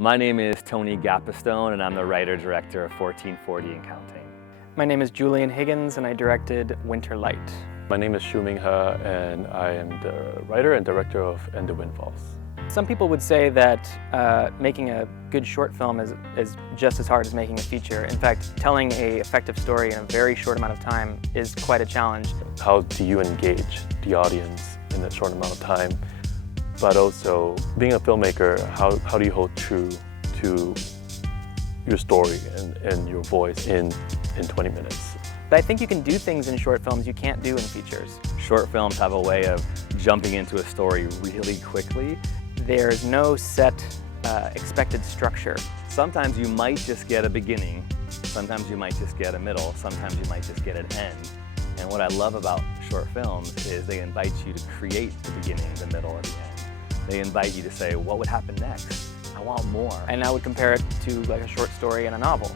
My name is Tony Gapastione, and I'm the writer-director of 1440 and Counting. My name is Julien Higgins, and I directed Winter Light. My name is Shuming, and I am the writer and director of And the Wind Falls. Some people would say that making a good short film is just as hard as making a feature. In fact, telling an effective story in a very short amount of time is quite a challenge. How do you engage the audience in that short amount of time? But also, being a filmmaker, how do you hold true to your story and your voice in 20 minutes? But I think you can do things in short films you can't do in features. Short films have a way of jumping into a story really quickly. There's no set expected structure. Sometimes you might just get a beginning, sometimes you might just get a middle, sometimes you might just get an end. And what I love about short films is they invite you to create the beginning, the middle, and the end. They invite you to say, what would happen next? I want more. And I would compare it to like a short story and a novel.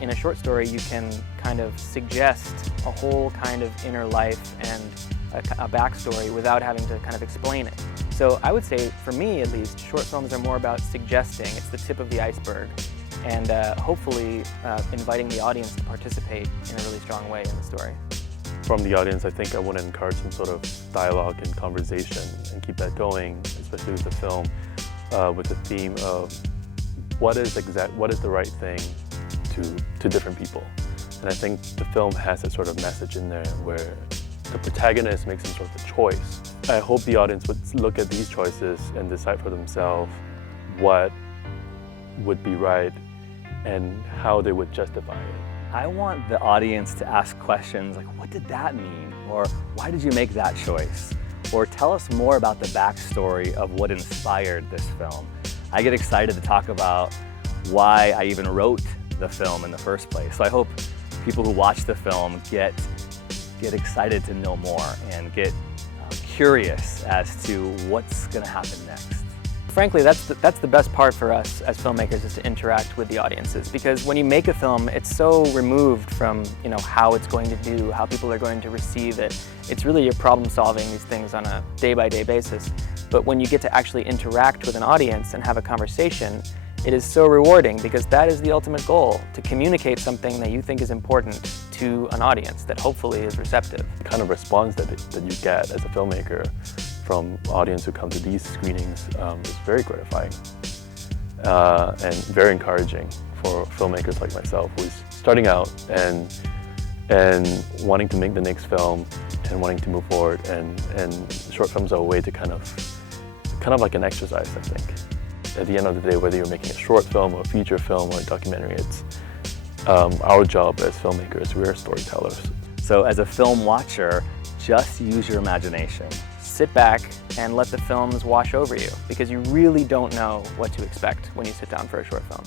In a short story, you can kind of suggest a whole kind of inner life and a backstory without having to kind of explain it. So I would say, for me at least, short films are more about suggesting. It's the tip of the iceberg, and hopefully inviting the audience to participate in a really strong way in the story. From the audience, I think I want to encourage some sort of dialogue and conversation and keep that going, especially with the film, with the theme of what is the right thing to different people. And I think the film has that sort of message in there where the protagonist makes some sort of choice. I hope the audience would look at these choices and decide for themselves what would be right and how they would justify it. I want the audience to ask questions like, what did that mean? Or why did you make that choice? Or tell us more about the backstory of what inspired this film. I get excited to talk about why I even wrote the film in the first place. So I hope people who watch the film get excited to know more and get curious as to what's going to happen next. Frankly, that's the best part for us as filmmakers, is to interact with the audiences, because when you make a film, it's so removed from how it's going to do, how people are going to receive it. It's really you're problem solving these things on a day-by-day basis. But when you get to actually interact with an audience and have a conversation, it is so rewarding, because that is the ultimate goal, to communicate something that you think is important to an audience that hopefully is receptive. The kind of response that you get as a filmmaker from audience who come to these screenings is very gratifying and very encouraging for filmmakers like myself, who's starting out and wanting to make the next film and wanting to move forward. And short films are a way to kind of like an exercise, I think. At the end of the day, whether you're making a short film or a feature film or a documentary, it's our job as filmmakers. We're storytellers. So as a film watcher, just use your imagination. Sit back and let the films wash over you, because you really don't know what to expect when you sit down for a short film.